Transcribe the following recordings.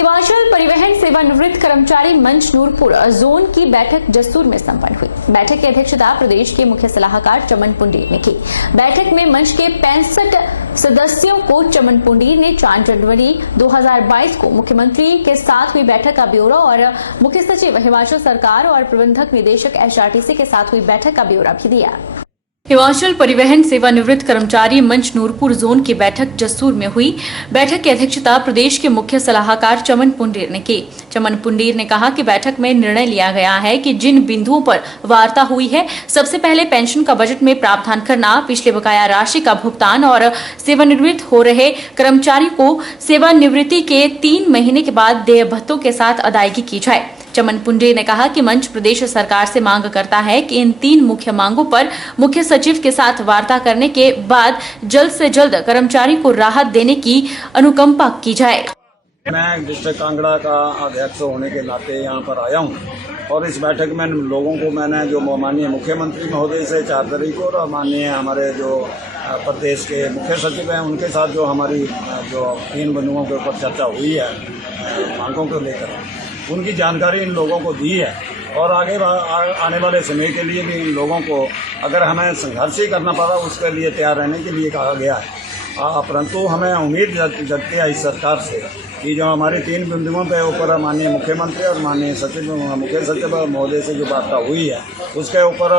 हिमाचल परिवहन सेवानिवृत्त कर्मचारी मंच नूरपुर जोन की बैठक जसूर में संपन्न हुई। बैठक की अध्यक्षता प्रदेश के मुख्य सलाहकार चमन पुंडीर ने की। बैठक में मंच के 65 सदस्यों को चमन पुंडीर ने 4 जनवरी 2022 को मुख्यमंत्री के साथ हुई बैठक का ब्यौरा और मुख्य सचिव हिमाचल सरकार और प्रबंधक निदेशक एचआरटीसी के साथ हुई बैठक का ब्यौरा भी दिया। हिमाचल परिवहन सेवानिवृत्त कर्मचारी मंच नूरपुर जोन की बैठक जसूर में हुई। बैठक की अध्यक्षता प्रदेश के मुख्य सलाहकार चमन पुंडीर ने की। चमन पुंडीर ने कहा कि बैठक में निर्णय लिया गया है कि जिन बिंदुओं पर वार्ता हुई है, सबसे पहले पेंशन का बजट में प्रावधान करना, पिछले बकाया राशि का भुगतान और सेवानिवृत्त हो रहे कर्मचारी को सेवानिवृत्ति के 3 महीने के बाद देय भत्तों के साथ अदायगी की जाए। चमन पुंडीर ने कहा कि मंच प्रदेश सरकार से मांग करता है कि इन 3 मुख्य मांगों पर मुख्य सचिव के साथ वार्ता करने के बाद जल्द से जल्द कर्मचारी को राहत देने की अनुकंपा की जाए। मैं डिस्ट्रिक्ट कांगड़ा का अध्यक्ष होने के नाते यहाँ पर आया हूँ और इस बैठक में लोगों को मैंने जो माननीय मुख्यमंत्री महोदय से 4 तारीख को और माननीय हमारे जो प्रदेश के मुख्य सचिव हैं उनके साथ जो हमारी जो 3 बिंदुओं के ऊपर चर्चा हुई है मांगों को लेकर, उनकी जानकारी इन लोगों को दी है और आगे आने वाले समय के लिए भी इन लोगों को अगर हमें संघर्ष ही करना पड़ा उसके लिए तैयार रहने के लिए कहा गया है। परंतु हमें उम्मीद जगती है इस सरकार से कि जो हमारी 3 बिंदुओं पे ऊपर माननीय मुख्यमंत्री और माननीय मुख्य सचिव महोदय से जो वार्ता हुई है उसके ऊपर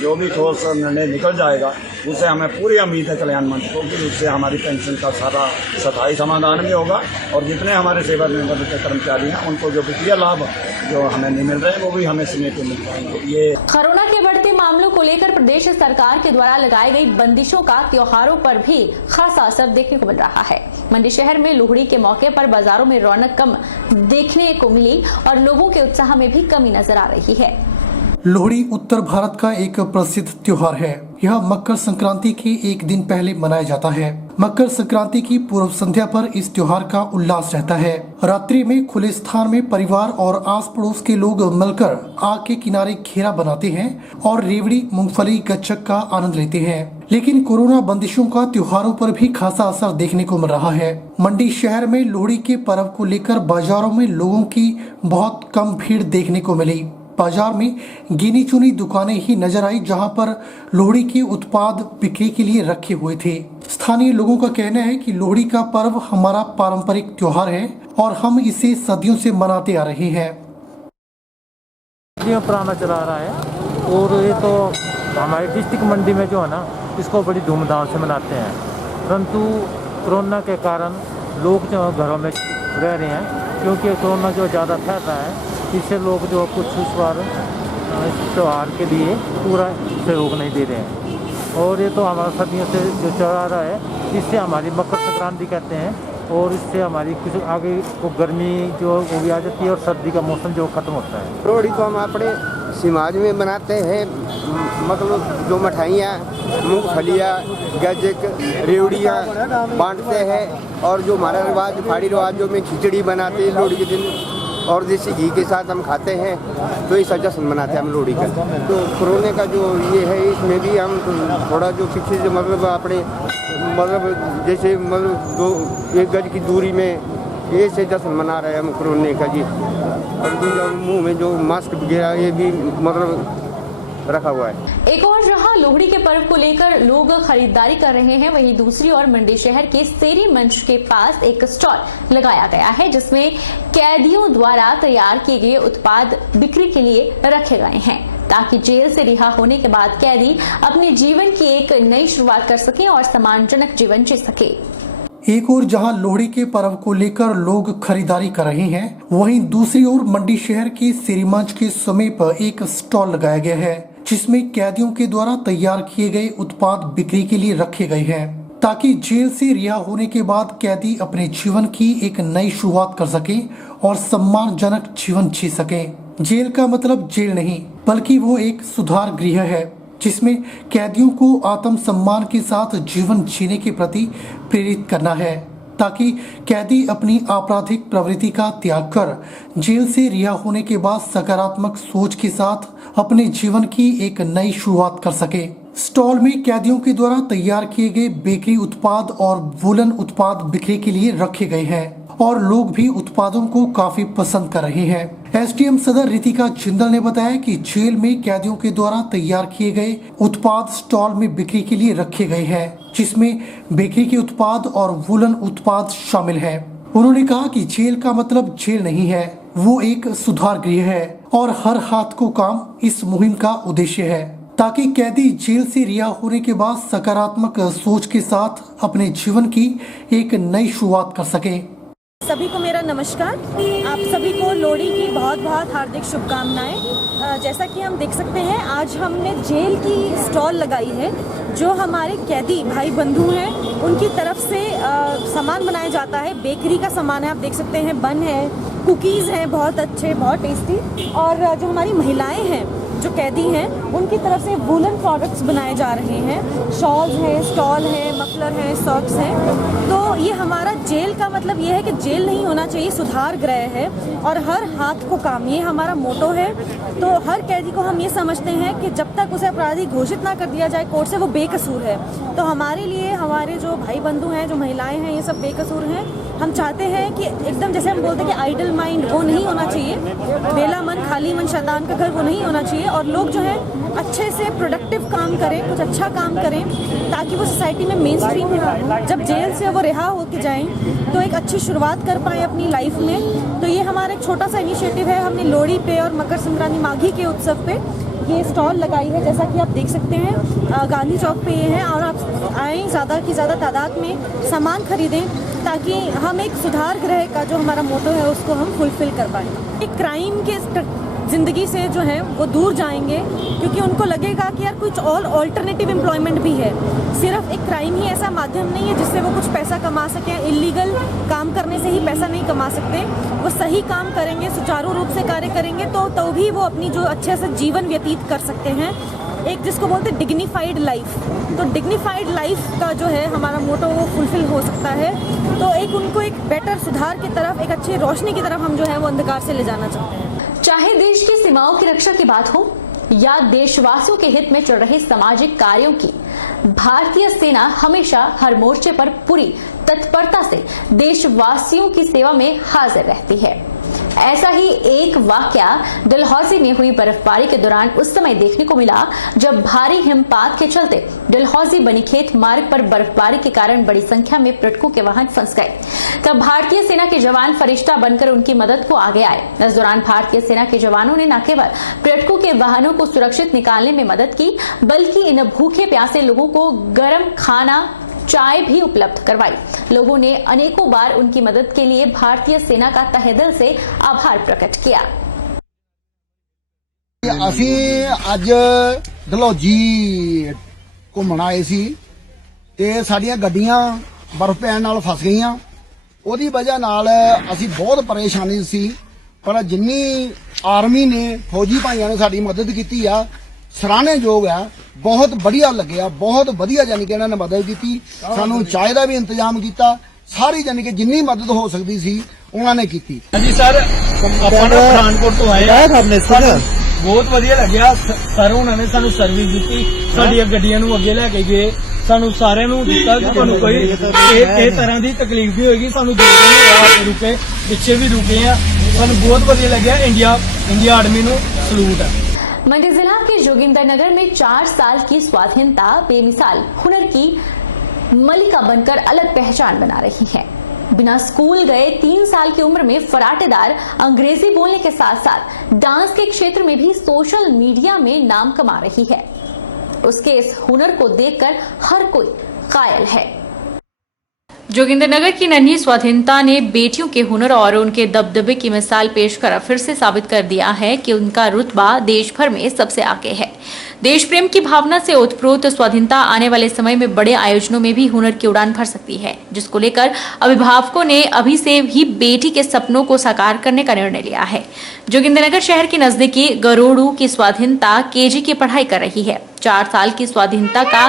जो भी ठोस निर्णय निकल जाएगा उससे हमें पूरी उम्मीद है कल्याण मंच को कि उससे हमारी पेंशन का सारा स्थायी समाधान भी होगा और जितने हमारे सेवानिवृत्त कर्मचारी हैं उनको जो वित्तीय लाभ जो हमें नहीं मिल रहे हैं वो भी हमें समय पे मिल पाएंगे। ये कोरोना के बढ़ते मामलों को लेकर प्रदेश सरकार के द्वारा लगाई गई बंदिशों का त्योहारों पर भी खासा असर देखने को मिल रहा है। मंडी शहर में लोहड़ी के मौके पर बाजारों में रौनक कम देखने को मिली और लोगों के उत्साह में भी कमी नजर आ रही है। लोहड़ी उत्तर भारत का एक प्रसिद्ध त्योहार है। यह मकर संक्रांति के एक दिन पहले मनाया जाता है। मकर संक्रांति की पूर्व संध्या पर इस त्योहार का उल्लास रहता है। रात्रि में खुले स्थान में परिवार और आस पड़ोस के लोग मिलकर आग के किनारे घेरा बनाते हैं और रेवड़ी, मूंगफली, गच्चक का आनंद लेते हैं। लेकिन कोरोना बंदिशों का त्योहारों पर भी खासा असर देखने को मिल रहा है। मंडी शहर में लोहड़ी के पर्व को लेकर बाजारों में लोगों की बहुत कम भीड़ देखने को मिली। बाजार में गिनी चुनी दुकानें ही नजर आई जहां पर लोहड़ी के उत्पाद बिक्री के लिए रखे हुए थे। स्थानीय लोगों का कहना है कि लोहड़ी का पर्व हमारा पारंपरिक त्योहार है और हम इसे सदियों से मनाते आ रहे हैं। पुराना चला रहा है और ये तो हमारे डिस्ट्रिक्ट मंडी में जो है ना इसको बड़ी धूमधाम से मनाते हैं, परंतु कोरोना के कारण लोग जो घरों में रह रहे हैं क्योंकि कोरोना जो ज़्यादा फैल रहा है इससे लोग जो कुछ इस बार त्यौहार के लिए पूरा सहयोग नहीं दे रहे हैं और ये तो हमारा सदियों से जो चला रहा है इससे हमारी मकर संक्रांति कहते हैं और इससे हमारी कुछ आगे को गर्मी जो वो भी आ जाती है और सर्दी का मौसम जो ख़त्म होता है। लोहड़ी को हम अपने समाज में बनाते हैं, मतलब जो मिठाइयाँ, मूंगफलियाँ, गज्जक, रेवड़ियाँ बांटते हैं और जो हमारा रिवाज पहाड़ी रिवाजों में खिचड़ी बनाते हैं लोहड़ी के दिन और देसी घी के साथ हम खाते हैं, तो ये जश्न मनाते हैं हम लोहड़ी का। तो कोरोना का जो ये है इसमें भी हम थोड़ा जो पीछे से मतलब अपने मतलब जैसे मतलब 1 गज की दूरी में ये से जश्न मना रहे हैं हम कोरोना का जी। और मुँह में जो मास्क वगैरह ये भी मतलब रखा हुआ है। एक और जहां लोहड़ी के पर्व को लेकर लोग खरीदारी कर रहे हैं, वहीं दूसरी ओर मंडी शहर के सेरी मंच के पास एक स्टॉल लगाया गया है जिसमें कैदियों द्वारा तैयार किए गए उत्पाद बिक्री के लिए रखे गए हैं ताकि जेल से रिहा होने के बाद कैदी अपने जीवन की एक नई शुरुआत कर सके और सम्मानजनक जीवन जी सके। एक और जहां लोहड़ी के पर्व को लेकर लोग खरीदारी कर रहे हैं, वहीं दूसरी ओर मंडी शहर के सेरी मंच के समीप एक स्टॉल लगाया गया है जिसमें कैदियों के द्वारा तैयार किए गए उत्पाद बिक्री के लिए रखे गए हैं ताकि जेल से रिहा होने के बाद कैदी अपने जीवन की एक नई शुरुआत कर सके और सम्मानजनक जीवन जी सके। जेल का मतलब जेल नहीं बल्कि वो एक सुधार गृह है जिसमें कैदियों को आत्मसम्मान के साथ जीवन जीने के प्रति प्रेरित करना है ताकि कैदी अपनी आपराधिक प्रवृत्ति का त्याग कर जेल से रिहा होने के बाद सकारात्मक सोच के साथ अपने जीवन की एक नई शुरुआत कर सके। स्टॉल में कैदियों के द्वारा तैयार किए गए बेकरी उत्पाद और वूलन उत्पाद बिक्री के लिए रखे गए हैं और लोग भी उत्पादों को काफी पसंद कर रहे हैं। एसडीएम सदर रितिका जिंदल ने बताया कि जेल में कैदियों के द्वारा तैयार किए गए उत्पाद स्टॉल में बिक्री के लिए रखे गए हैं, जिसमें बेकरी के उत्पाद और वूलन उत्पाद शामिल हैं। उन्होंने कहा कि जेल का मतलब जेल नहीं है, वो एक सुधार गृह है और हर हाथ को काम इस मुहिम का उद्देश्य है, ताकि कैदी जेल से रिहा होने के बाद सकारात्मक सोच के साथ अपने जीवन की एक नई शुरुआत कर सके। सभी को मेरा नमस्कार। आप सभी को लोहड़ी की बहुत बहुत हार्दिक शुभकामनाएं। जैसा कि हम देख सकते हैं, आज हमने जेल की स्टॉल लगाई है। जो हमारे कैदी भाई बंधु हैं उनकी तरफ से सामान बनाया जाता है। बेकरी का सामान है, आप देख सकते हैं, बन है, कुकीज़ हैं, बहुत अच्छे, बहुत टेस्टी। और जो हमारी महिलाएं हैं जो कैदी हैं उनकी तरफ से वूलन प्रोडक्ट्स बनाए जा रहे हैं। शॉल्स हैं, स्टॉल हैं, मफलर हैं, सॉक्स हैं। तो ये हमारा जेल का मतलब ये है कि जेल नहीं होना चाहिए, सुधार गृह है और हर हाथ को काम, ये हमारा मोटो है। तो हर कैदी को हम ये समझते हैं कि जब तक उसे अपराधी घोषित ना कर दिया जाए कोर्ट से, वो बेकसूर है। तो हमारे लिए हमारे जो भाई बंधु हैं, जो महिलाएं हैं, ये सब बेकसूर हैं। हम चाहते हैं कि एकदम जैसे हम बोलते हैं कि आइडल माइंड वो नहीं होना चाहिए, बेला मन, खाली मन, शैतान का घर वो नहीं होना चाहिए। और लोग जो है अच्छे से प्रोडक्टिव काम करें, कुछ अच्छा काम करें, ताकि वो सोसाइटी में मेन स्ट्रीम में जब जेल से वो रिहा होकर जाएं तो एक अच्छी शुरुआत कर पाएँ अपनी लाइफ में। तो ये हमारा एक छोटा सा इनिशिएटिव है। हमने लोहड़ी पे और मकर संक्रांति माघी के उत्सव पे ये स्टॉल लगाई है, जैसा कि आप देख सकते हैं। गांधी चौक पे ये है और आप आएँ, ज़्यादा की ज़्यादा तादाद में सामान खरीदें, ताकि हम एक सुधार गृह का जो हमारा मोटो है उसको हम फुलफिल कर पाएँ। एक क्राइम के ज़िंदगी से जो है वो दूर जाएंगे, क्योंकि उनको लगेगा कि यार कुछ और ऑल्टरनेटिव एम्प्लॉयमेंट भी है। सिर्फ एक क्राइम ही ऐसा माध्यम नहीं है जिससे वो कुछ पैसा कमा सकें। इलीगल काम करने से ही पैसा नहीं कमा सकते। वो सही काम करेंगे, सुचारू रूप से कार्य करेंगे तो भी वो अपनी जो अच्छे से जीवन व्यतीत कर सकते हैं, एक जिसको बोलते हैं डिग्निफाइड लाइफ। तो डिग्निफाइड लाइफ का जो है हमारा मोटो वो फुलफिल हो सकता है। तो एक उनको एक बेटर सुधार की तरफ, एक अच्छी रोशनी की तरफ हम जो है वो अंधकार से ले जाना चाहते हैं। चाहे देश की सीमाओं की रक्षा की बात हो या देशवासियों के हित में चल रहे सामाजिक कार्यों की, भारतीय सेना हमेशा हर मोर्चे पर पूरी तत्परता से देशवासियों की सेवा में हाजिर रहती है। ऐसा ही एक वाकया डलहौजी में हुई बर्फबारी के दौरान उस समय देखने को मिला जब भारी हिमपात के चलते डलहौजी बनीखेत मार्ग पर बर्फबारी के कारण बड़ी संख्या में पर्यटकों के वाहन फंस गए। तब भारतीय सेना के जवान फरिश्ता बनकर उनकी मदद को आगे आए। इस दौरान भारतीय सेना के जवानों ने न केवल पर्यटकों के वाहनों को सुरक्षित निकालने में मदद की, बल्कि इन भूखे प्यासे लोगों को गर्म खाना, चाय भी उपलब्ध करवाई। लोगों ने अनेकों बार उनकी मदद के लिए भारतीय सेना का तहे दिल से आभार प्रकट किया। ਅਸੀਂ ਅੱਜ ਡਲਹੌਜੀ ਘੁੰਮਣ ਆਏ ਸੀ ਤੇ ਸਾਡੀਆਂ ਗੱਡੀਆਂ ਬਰਫ਼ ਪੈਣ ਨਾਲ ਫਸ ਗਈਆਂ। ਉਹਦੀ ਵਜ੍ਹਾ ਨਾਲ ਅਸੀਂ ਬਹੁਤ ਪਰੇਸ਼ਾਨੀ ਸੀ, ਪਰ ਜਿੰਨੀ ਆਰਮੀ ਨੇ, ਫੌਜੀ ਭਾਈਆਂ ਨੇ ਸਾਡੀ ਮਦਦ ਕੀਤੀ ਆ, ਸਰਾਹਣਯੋਗ ਆ। बहुत बढ़िया लग्या, बहुत बढ़िया जानी कि इन्होंने मदद की, सानू चाय का भी इंतजाम किया, सारी जानी कि जिन्नी मदद हो सकती सी उन्होंने की। जी सर, ਆਪਾਂ ਪਠਾਨਕੋਟ ਤੋਂ ਆਏ ਆ, ਬਹੁਤ ਵਧੀਆ ਲੱਗਿਆ। ਸਰ ਉਹਨਾਂ ਨੇ ਸਾਨੂੰ ਸਰਵਿਸ ਦਿੱਤੀ, ਸਾਡੀਆਂ ਗੱਡੀਆਂ ਨੂੰ ਅੱਗੇ ਲੈ ਕੇ ਗਏ, ਸਾਨੂੰ ਸਾਰਿਆਂ ਨੂੰ ਦਿੱਤਾ ਕਿ ਤੁਹਾਨੂੰ ਕੋਈ ਇਹ ਤਰ੍ਹਾਂ ਦੀ ਤਕਲੀਫ ਵੀ ਹੋਏਗੀ, ਸਾਨੂੰ ਦੋ ਦਿਨ ਰੁਕੇ, ਪਿੱਛੇ ਵੀ ਰੁਕੇ ਆ। ਸਾਨੂੰ ਬਹੁਤ ਵਧੀਆ ਲੱਗਿਆ। इंडिया आर्मी ਨੂੰ सलूट है। मंडी जिला के जोगिंदरनगर में 4 साल की स्वाधीनता बेमिसाल हुनर की मलिका बनकर अलग पहचान बना रही है। बिना स्कूल गए 3 साल की उम्र में फराटेदार अंग्रेजी बोलने के साथ साथ डांस के क्षेत्र में भी सोशल मीडिया में नाम कमा रही है। उसके इस हुनर को देखकर हर कोई कायल है। जोगिंदरनगर की नन्ही स्वाधीनता ने बेटियों के हुनर और उनके दबदबे की मिसाल पेश कर फिर से साबित कर दिया है कि उनका रुतबा देश भर में सबसे आगे है। देश प्रेम की भावना से ओतप्रोत स्वाधीनता आने वाले समय में बड़े आयोजनों में भी हुनर की उड़ान भर सकती है, जिसको लेकर अभिभावकों ने अभी से ही बेटी के सपनों को साकार करने का निर्णय लिया है। जोगिंदरनगर शहर के नजदीकी गरोड़ू की स्वाधीनता केजी की पढ़ाई कर रही है। 4 साल की स्वाधीनता का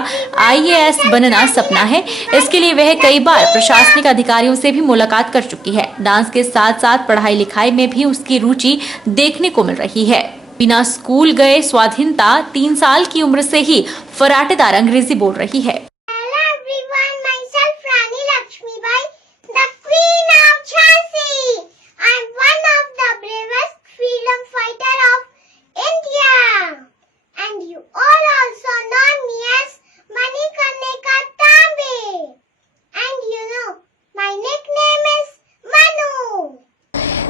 IAS बनना सपना है। इसके लिए वह कई बार प्रशासनिक अधिकारियों से भी मुलाकात कर चुकी है। डांस के साथ साथ पढ़ाई लिखाई में भी उसकी रुचि देखने को मिल रही है। बिना स्कूल गए स्वाधीनता 3 साल की उम्र से ही फराटेदार अंग्रेजी बोल रही है। Hello everyone, myself Rani Lakshmibai, the Queen of Chant.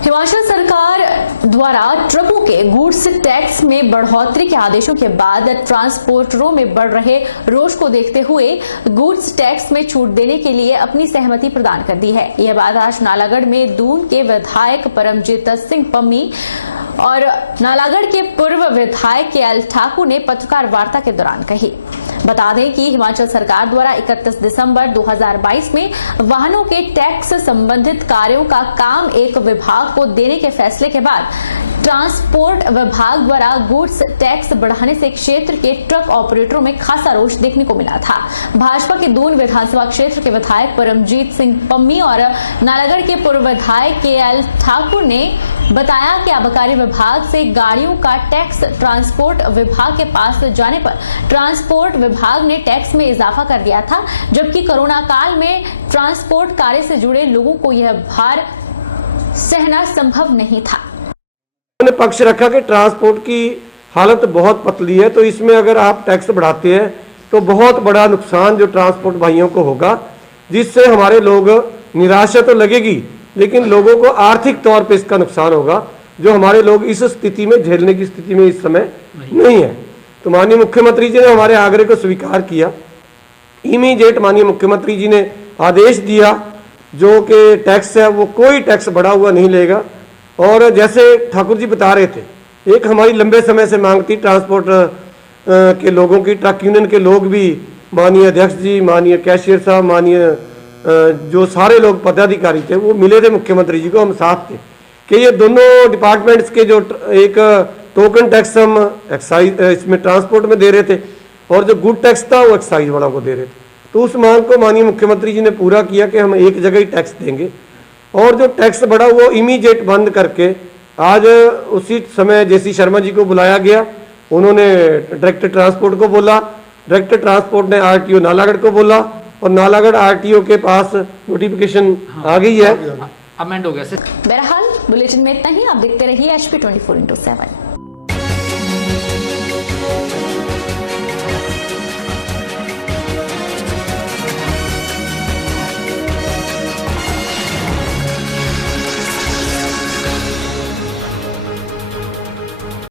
Himachal सरकार द्वारा ट्रकों के गुड्स टैक्स में बढ़ोतरी के आदेशों के बाद ट्रांसपोर्टरों में बढ़ रहे रोष को देखते हुए गुड्स टैक्स में छूट देने के लिए अपनी सहमति प्रदान कर दी है। यह बात आज नालागढ़ में दून के विधायक परमजीत सिंह पम्मी और नालागढ़ के पूर्व विधायक के.एल. ठाकुर ने पत्रकार वार्ता के दौरान कही। बता दें कि हिमाचल सरकार द्वारा 31 दिसंबर 2022 में वाहनों के टैक्स संबंधित कार्यों का काम एक विभाग को देने के फैसले के बाद ट्रांसपोर्ट विभाग द्वारा गुड्स टैक्स बढ़ाने से क्षेत्र के ट्रक ऑपरेटरों में खासा रोष देखने को मिला था। भाजपा के दून विधानसभा क्षेत्र के विधायक परमजीत सिंह पम्मी और नालागढ़ के पूर्व विधायक के.एल. ठाकुर ने बताया कि आबकारी विभाग से गाड़ियों का टैक्स ट्रांसपोर्ट विभाग के पास जाने पर ट्रांसपोर्ट विभाग ने टैक्स में इजाफा कर दिया था, जबकि कोरोना काल में ट्रांसपोर्ट कार्य से जुड़े लोगों को यह भार सहना संभव नहीं था। ने पक्ष रखा कि ट्रांसपोर्ट की हालत बहुत पतली है, तो इसमें अगर आप टैक्स बढ़ाते हैं तो बहुत बड़ा नुकसान जो ट्रांसपोर्ट भाइयों को होगा, जिससे हमारे लोग निराशा तो लगेगी लेकिन लोगों को आर्थिक तौर पे इसका नुकसान होगा, जो हमारे लोग इस स्थिति में झेलने की स्थिति में इस समय नहीं है। तो माननीय मुख्यमंत्री जी ने हमारे आग्रह को स्वीकार किया। इमीडिएट माननीय मुख्यमंत्री जी ने आदेश दिया जो कि टैक्स है वो कोई टैक्स बढ़ा हुआ नहीं लेगा। और जैसे ठाकुर जी बता रहे थे, एक हमारी लंबे समय से मांग थी ट्रांसपोर्ट के लोगों की, ट्रक यूनियन के लोग भी, माननीय अध्यक्ष जी, माननीय कैशियर साहब, माननीय जो सारे लोग पदाधिकारी थे वो मिले थे मुख्यमंत्री जी को, हम साथ थे कि ये दोनों डिपार्टमेंट्स के जो एक टोकन टैक्स हम एक्साइज इसमें ट्रांसपोर्ट में दे रहे थे और जो गुड टैक्स था वो एक्साइज वालों को दे रहे थे, तो उस मांग को माननीय मुख्यमंत्री जी ने पूरा किया कि हम एक जगह ही टैक्स देंगे। और जो टैक्स बढ़ा वो इमीडिएट बंद करके आज उसी समय जेसी शर्मा जी को बुलाया गया, उन्होंने डायरेक्टर ट्रांसपोर्ट को बोला, डायरेक्टर ट्रांसपोर्ट ने आरटीओ नालागढ़ को बोला और नालागढ़ आरटीओ के पास नोटिफिकेशन आ गई है, अमेंड हो गया। बहरहाल बुलेटिन में इतना ही। आप देखते रहिए HP 24/7।